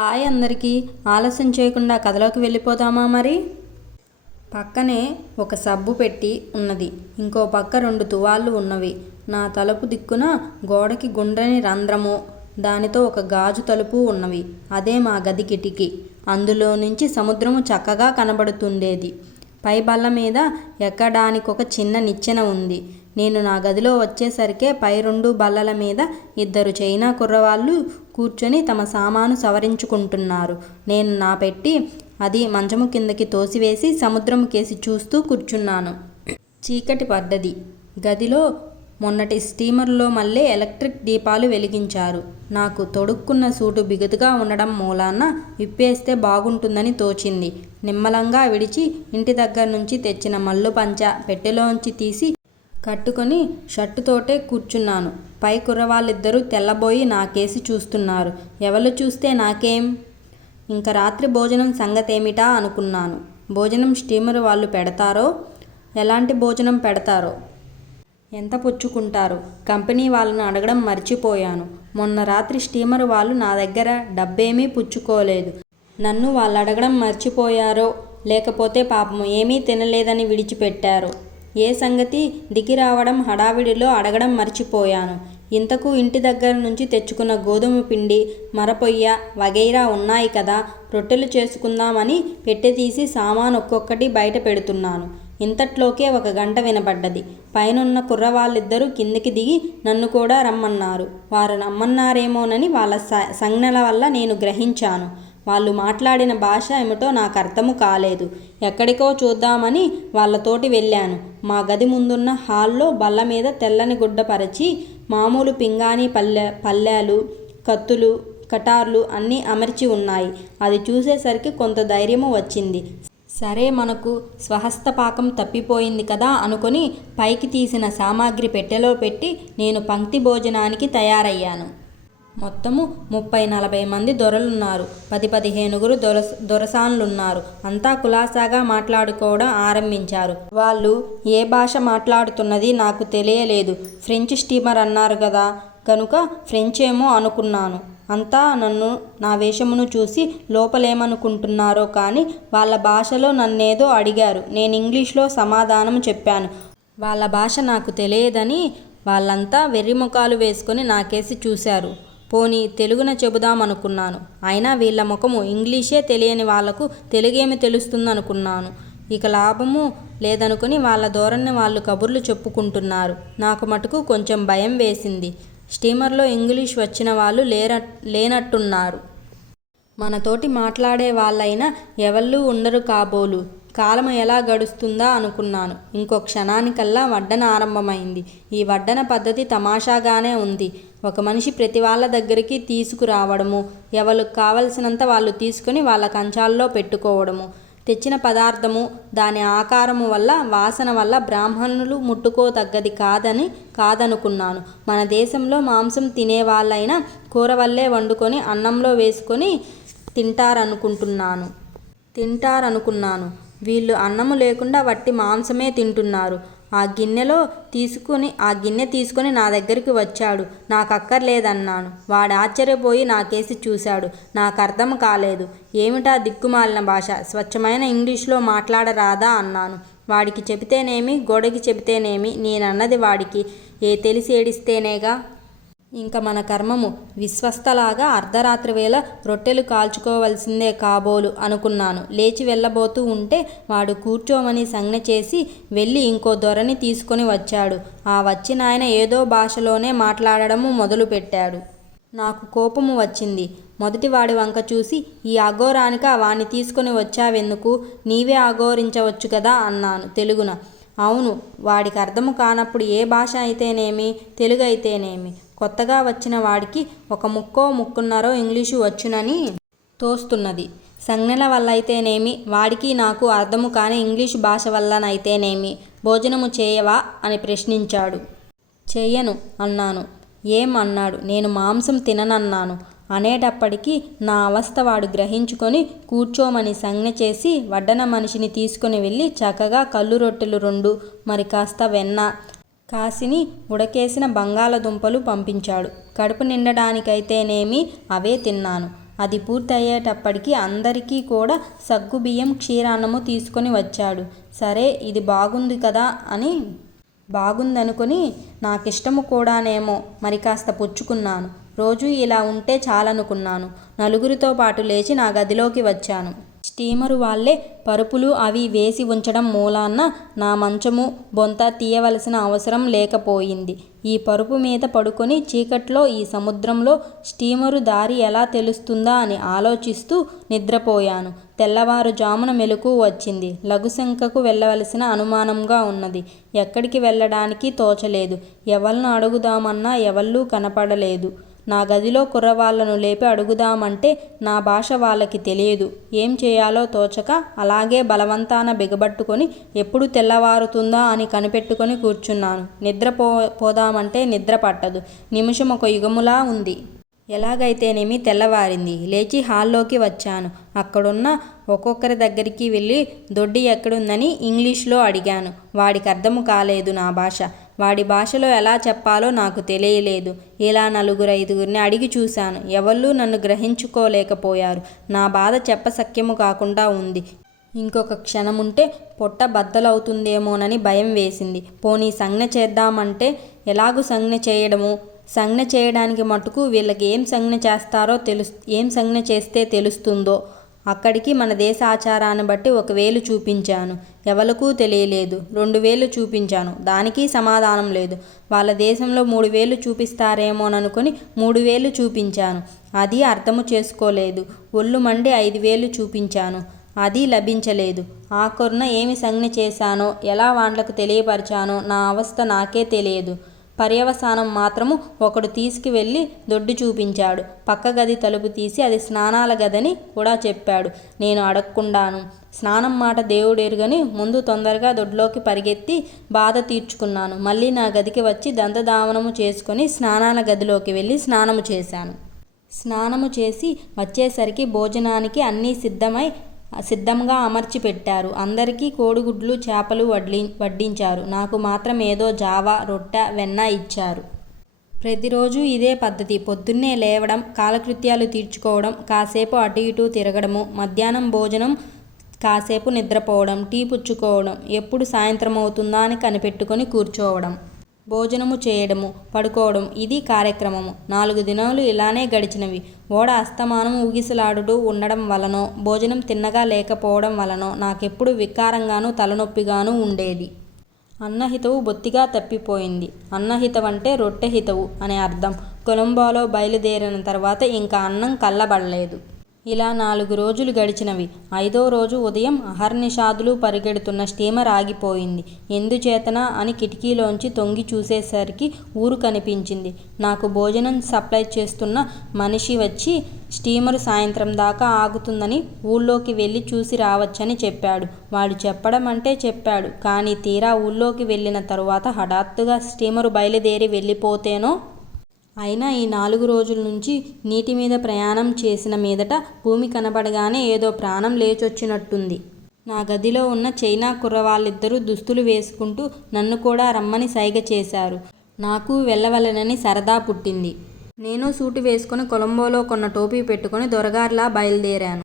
Hi అందరికీ. ఆలస్యం చేయకుండా కథలోకి వెళ్ళిపోదామా మరి? పక్కనే ఒక సబ్బు పెట్టి ఉన్నది. ఇంకో పక్క రెండు తువాళ్ళు ఉన్నవి. నా తలుపు దిక్కున గోడకి గుండ్రని రంధ్రము దానితో ఒక గాజు తలుపు ఉన్నవి. అదే మా గది కిటికీ. అందులో నుంచి సముద్రము చక్కగా కనబడుతుండేది. పై బల్ల మీద ఎక్కడానికొక చిన్న నిచ్చెన ఉంది. నేను నా గదిలో వచ్చేసరికే పై రెండు బల్లల మీద ఇద్దరు చైనా కుర్రవాళ్ళు కూర్చొని తమ సామాను సవరించుకుంటున్నారు. నేను నా పెట్టి అది మంచము కిందకి తోసివేసి సముద్రం కేసి చూస్తూ కూర్చున్నాను. చీకటి పడ్డది గదిలో మొన్నటి స్టీమర్లో మళ్ళీ ఎలక్ట్రిక్ దీపాలు వెలిగించారు. నాకు తొడుక్కున్న సూటు బిగుతుగా ఉండడం మూలాన విప్పేస్తే బాగుంటుందని తోచింది. నిమ్మలంగా విడిచి ఇంటి దగ్గర నుంచి తెచ్చిన మల్లు పంచ పెట్టెలోంచి తీసి కట్టుకొని షర్టుతోటే కూర్చున్నాను. పై కుర్రవాళ్ళిద్దరూ తెల్లబోయి నాకేసి చూస్తున్నారు. ఎవరు చూస్తే నాకేం? ఇంక రాత్రి భోజనం సంగతేమిటా అనుకున్నాను. భోజనం స్టీమర్ వాళ్ళు పెడతారో? ఎలాంటి భోజనం పెడతారో? ఎంత పుచ్చుకుంటారు? కంపెనీ వాళ్ళని అడగడం మర్చిపోయాను. మొన్న రాత్రి స్టీమర్ వాళ్ళు నా దగ్గర డబ్బేమీ పుచ్చుకోలేదు. నన్ను వాళ్ళు అడగడం మర్చిపోయారో? లేకపోతే పాపం ఏమీ తినలేదని విడిచిపెట్టారు? ఏ సంగతి? దిగి రావడం హడావిడిలో అడగడం మర్చిపోయాను. ఇంతకు ఇంటి దగ్గర నుంచి తెచ్చుకున్న గోధుమ పిండి మరపొయ్య వగైరా ఉన్నాయి కదా రొట్టెలు చేసుకుందామని పెట్టె తీసి సామాను ఒక్కొక్కటి బయట పెడుతున్నాను. ఇంతట్లోకే ఒక గంట వినబడ్డది. పైనున్న కుర్రవాళ్ళిద్దరూ కిందికి దిగి నన్ను కూడా రమ్మన్నారు. వారు రమ్మన్నారేమోనని వాళ్ళ స సంజ్ఞల వల్ల నేను గ్రహించాను. వాళ్ళు మాట్లాడిన భాష ఏమిటో నాకు అర్థము కాలేదు. ఎక్కడికో చూద్దామని వాళ్ళతోటి వెళ్ళాను. మా గది ముందున్న హాల్లో బల్ల మీద తెల్లని గుడ్డ పరిచి మామూలు పింగాణి పల్లె పల్లెలు కత్తులు కటార్లు అన్నీ అమర్చి ఉన్నాయి. అది చూసేసరికి కొంత ధైర్యము వచ్చింది. సరే మనకు స్వహస్తపాకం తప్పిపోయింది కదా అనుకొని పైకి తీసిన సామాగ్రి పెట్టెలో పెట్టి నేను పంక్తి భోజనానికి తయారయ్యాను. మొత్తము ముప్పై నలభై మంది దొరలున్నారు. పది పదిహేనుగురు దొర దొరసాన్లున్నారు. అంతా కులాసాగా మాట్లాడుకోవడం ఆరంభించారు. వాళ్ళు ఏ భాష మాట్లాడుతున్నది నాకు తెలియలేదు. ఫ్రెంచ్ స్టీమర్ అన్నారు కదా. కనుక ఫ్రెంచ్ ఏమో అనుకున్నాను. అంతా నన్ను నా వేషమును చూసి లోపలేమనుకుంటున్నారో కానీ వాళ్ళ భాషలో నన్నేదో అడిగారు. నేను ఇంగ్లీష్లో సమాధానం చెప్పాను. వాళ్ళ భాష నాకు తెలియదని వాళ్ళంతా వెర్రిముఖాలు వేసుకొని నాకేసి చూశారు. పోనీ తెలుగున చెబుదామనుకున్నాను. అయినా వీళ్ళ ముఖము ఇంగ్లీషే తెలియని వాళ్ళకు తెలుగేమి తెలుస్తుందనుకున్నాను. ఇక లాభము లేదనుకుని వాళ్ళ ధోరణి వాళ్ళు కబుర్లు చెప్పుకుంటున్నారు. నాకు మటుకు కొంచెం భయం వేసింది. స్టీమర్లో ఇంగ్లీష్ వచ్చిన వాళ్ళు లేర లేనట్టున్నారు. మనతోటి మాట్లాడే వాళ్ళైనా ఎవళ్ళు ఉండరు కాబోలు. కాలం ఎలా గడుస్తుందా అనుకున్నాను. ఇంకో క్షణానికల్లా వడ్డన ఆరంభమైంది. ఈ వడ్డన పద్ధతి తమాషాగానే ఉంది. ఒక మనిషి ప్రతి వాళ్ళ దగ్గరికి తీసుకురావడము ఎవరికి కావలసినంత వాళ్ళు తీసుకొని వాళ్ళ కంచాల్లో పెట్టుకోవడము తెచ్చిన పదార్థము దాని ఆకారము వల్ల వాసన వల్ల బ్రాహ్మణులు ముట్టుకోతగ్గది కాదని కాదనుకున్నాను. మన దేశంలో మాంసం తినే వాళ్ళైనా కూర వల్లే వండుకొని అన్నంలో వేసుకొని తింటారనుకుంటున్నాను. తింటారనుకున్నాను. వీళ్ళు అన్నము లేకుండా వట్టి మాంసమే తింటున్నారు. ఆ గిన్నెలో తీసుకుని ఆ గిన్నె తీసుకొని నా దగ్గరికి వచ్చాడు. నాకు అక్కర్లేదన్నాను వాడు ఆశ్చర్యపోయి నాకేసి చూశాడు. నాకు అర్థం కాలేదు. ఏమిటా దిక్కుమాలిన భాష? స్వచ్ఛమైన ఇంగ్లీష్లో మాట్లాడరాదా అన్నాను. వాడికి చెబితేనేమి? గోడకి చెబితేనేమి? నేనన్నది వాడికి. ఏ తెలిసి ఏడిస్తేనేగా? ఇంకా మన కర్మము విశ్వస్తలాగా అర్ధరాత్రి వేళ రొట్టెలు కాల్చుకోవలసిందే కాబోలు అనుకున్నాను. లేచి వెళ్ళబోతూ ఉంటే వాడు కూర్చోమని సంజ్ఞ చేసి వెళ్ళి ఇంకో దొరని తీసుకొని వచ్చాడు. ఆ వచ్చిన ఆయన ఏదో భాషలోనే మాట్లాడడము మొదలుపెట్టాడు. నాకు కోపము వచ్చింది. మొదటి వాడి వంక చూసి ఈ అఘోరానిక వాణ్ణి తీసుకొని వచ్చావెందుకు? నీవే అఘోరించవచ్చు కదా అన్నాను తెలుగున. అవును వాడికి అర్థము కానప్పుడు ఏ భాష అయితేనేమి? తెలుగు అయితేనేమి కొత్తగా వచ్చిన వాడికి ఒక ముక్కో ముక్కున్నరో ఇంగ్లీషు వచ్చునని తోస్తున్నది. సంజ్ఞల వల్ల అయితేనేమి వాడికి నాకు అర్థము కాని ఇంగ్లీషు భాష వల్లనైతేనేమి? భోజనము చేయవా? అని ప్రశ్నించాడు. చెయ్యను అన్నాను. ఏం అన్నాడు? నేను మాంసం తిననన్నాను. అనేటప్పటికీ నా అవస్థ వాడు గ్రహించుకొని కూర్చోమని సంజ్ఞ చేసి వడ్డన మనిషిని తీసుకొని వెళ్ళి చక్కగా కళ్ళు రొట్టెలు రెండు మరి కాస్త వెన్న కాసిని ఉడకేసిన బంగాళదుంపలు పంపించాడు. కడుపు నిండడానికైతేనేమి అవే తిన్నాను. అది పూర్తయ్యేటప్పటికి అందరికీ కూడా సగ్గుబియ్యం క్షీరాన్నము తీసుకొని వచ్చాడు. సరే ఇది బాగుంది కదా అని బాగుందనుకొని నాకిష్టము కూడానేమో మరి కాస్త పుచ్చుకున్నాను. రోజూ ఇలా ఉంటే చాలనుకున్నాను. నలుగురితో పాటు లేచి నా గదిలోకి వచ్చాను. స్టీమరు వాళ్ళే పరుపులు అవి వేసి ఉంచడం మూలాన్న నా మంచము బొంత తీయవలసిన అవసరం లేకపోయింది. ఈ పరుపు మీద పడుకొని చీకట్లో ఈ సముద్రంలో స్టీమరు దారి ఎలా తెలుస్తుందా అని ఆలోచిస్తూ నిద్రపోయాను. తెల్లవారుజామున మెలకు వచ్చింది. లఘుశంకకు వెళ్ళవలసిన అనుమానంగా ఉన్నది. ఎక్కడికి వెళ్ళడానికి తోచలేదు. ఎవళ్ళను అడుగుదామన్నా ఎవళ్ళూ కనపడలేదు. నా గదిలో కుర్రవాళ్ళను లేపి అడుగుదామంటే నా భాష వాళ్ళకి తెలియదు. ఏం చేయాలో తోచక అలాగే బలవంతాన బిగబట్టుకొని ఎప్పుడు తెల్లవారుతుందా అని కనిపెట్టుకొని కూర్చున్నాను. నిద్ర పో పోదామంటే నిద్ర పట్టదు. నిమిషం ఒక యుగములా ఉంది. ఎలాగైతేనేమి తెల్లవారింది లేచి హాల్లోకి వచ్చాను. అక్కడున్న ఒక్కొక్కరి దగ్గరికి వెళ్ళి దొడ్డి ఎక్కడుందని ఇంగ్లీష్లో అడిగాను. వాడికి అర్థము కాలేదు నా భాష. వాడి భాషలో ఎలా చెప్పాలో నాకు తెలియలేదు. ఇలా నలుగురు ఐదుగురిని అడిగి చూశాను. ఎవళ్ళు నన్ను గ్రహించుకోలేకపోయారు. నా బాధ చెప్పసక్యము కాకుండా ఉంది. ఇంకొక క్షణముంటే పొట్ట బద్దలవుతుందేమోనని భయం వేసింది. పోనీ సంజ్ఞ చేద్దామంటే ఎలాగు సంజ్ఞ చేయడము? సంజ్ఞ చేయడానికి మటుకు వీళ్ళకి ఏం సంజ్ఞ చేస్తారో తెలుసు ఏం సంజ్ఞ చేస్తే తెలుస్తుందో? అక్కడికి మన దేశ ఆచారాన్ని బట్టి ఒక వేలు చూపించాను. ఎవరికూ తెలియలేదు. రెండు వేలు చూపించాను. దానికి సమాధానం లేదు. వాళ్ళ దేశంలో మూడు వేలు చూపిస్తారేమోననుకొని మూడు వేలు చూపించాను. అది అర్థము చేసుకోలేదు. ఒళ్ళు మండి ఐదు వేలు చూపించాను. అది లభించలేదు. ఆఖరున ఏమి సంజ్ఞ చేశానో ఎలా వాళ్ళకు తెలియపరిచానో నా అవస్థ నాకే తెలియదు. పర్యవసానం మాత్రము ఒకడు తీసుకువెళ్ళి దొడ్డు చూపించాడు. పక్క గది తలుపు తీసి అది స్నానాల గదని కూడా చెప్పాడు. నేను అడగకుండాను స్నానం మాట దేవుడెరుగని ముందు తొందరగా దొడ్లోకి పరిగెత్తి బాధ తీర్చుకున్నాను. మళ్ళీ నా గదికి వచ్చి దంతదావనము చేసుకొని స్నానాల గదిలోకి వెళ్ళి స్నానము చేశాను. స్నానము చేసి వచ్చేసరికి భోజనానికి అన్నీ సిద్ధమై సిద్ధంగా అమర్చి పెట్టారు. అందరికీ కోడిగుడ్లు చేపలు వడ్లి వడ్డించారు. నాకు మాత్రం ఏదో జావా రొట్టె వెన్న ఇచ్చారు. ప్రతిరోజు ఇదే పద్ధతి. పొద్దున్నే లేవడం కాలకృత్యాలు తీర్చుకోవడం కాసేపు అటు ఇటు తిరగడము మధ్యాహ్నం భోజనం కాసేపు నిద్రపోవడం టీ పుచ్చుకోవడం ఎప్పుడు సాయంత్రం అవుతుందా అని కనిపెట్టుకొని కూర్చోవడం. భోజనము చేయడము పడుకోవడం ఇది కార్యక్రమము. నాలుగు దినాలు ఇలానే గడిచినవి. ఓడ అస్తమానం ఊగిసలాడుతూ ఉండడం వలనో భోజనం తిన్నగా లేకపోవడం వలనో నాకెప్పుడు వికారంగాను తలనొప్పిగాను ఉండేది. అన్నహితవు బొత్తిగా తప్పిపోయింది. అన్నహితవంటే రొట్టెహితవు అనే అర్థం. కొలంబోలో బయలుదేరిన తర్వాత ఇంకా అన్నం కళ్ళబడలేదు. ఇలా నాలుగు రోజులు గడిచినవి. ఐదో రోజు ఉదయం అహర్నిషాదులు పరిగెడుతున్న స్టీమర్ ఆగిపోయింది. ఎందుచేతన అని కిటికీలోంచి తొంగి చూసేసరికి ఊరు కనిపించింది. నాకు భోజనం సప్లై చేస్తున్న మనిషి వచ్చి స్టీమరు సాయంత్రం దాకా ఆగుతుందని ఊళ్ళోకి వెళ్ళి చూసి రావచ్చని చెప్పాడు. వాడు చెప్పడం అంటే చెప్పాడు. కానీ తీరా ఊళ్ళోకి వెళ్ళిన తరువాత హఠాత్తుగా స్టీమరు బయలుదేరి వెళ్ళిపోతేనో అయినా ఈ నాలుగు రోజుల నుంచి నీటి మీద ప్రయాణం చేసిన మీదట భూమి కనబడగానే ఏదో ప్రాణం లేచొచ్చినట్టుంది. నా గదిలో ఉన్న చైనా కుర్రవాళ్ళిద్దరూ దుస్తులు వేసుకుంటూ నన్ను కూడా రమ్మని సైగ చేశారు. నాకు వెళ్ళవలెనని సరదా పుట్టింది. నేను సూటు వేసుకొని కొలంబోలో కొన్న టోపీ పెట్టుకొని దొరగారిలా బయలుదేరాను.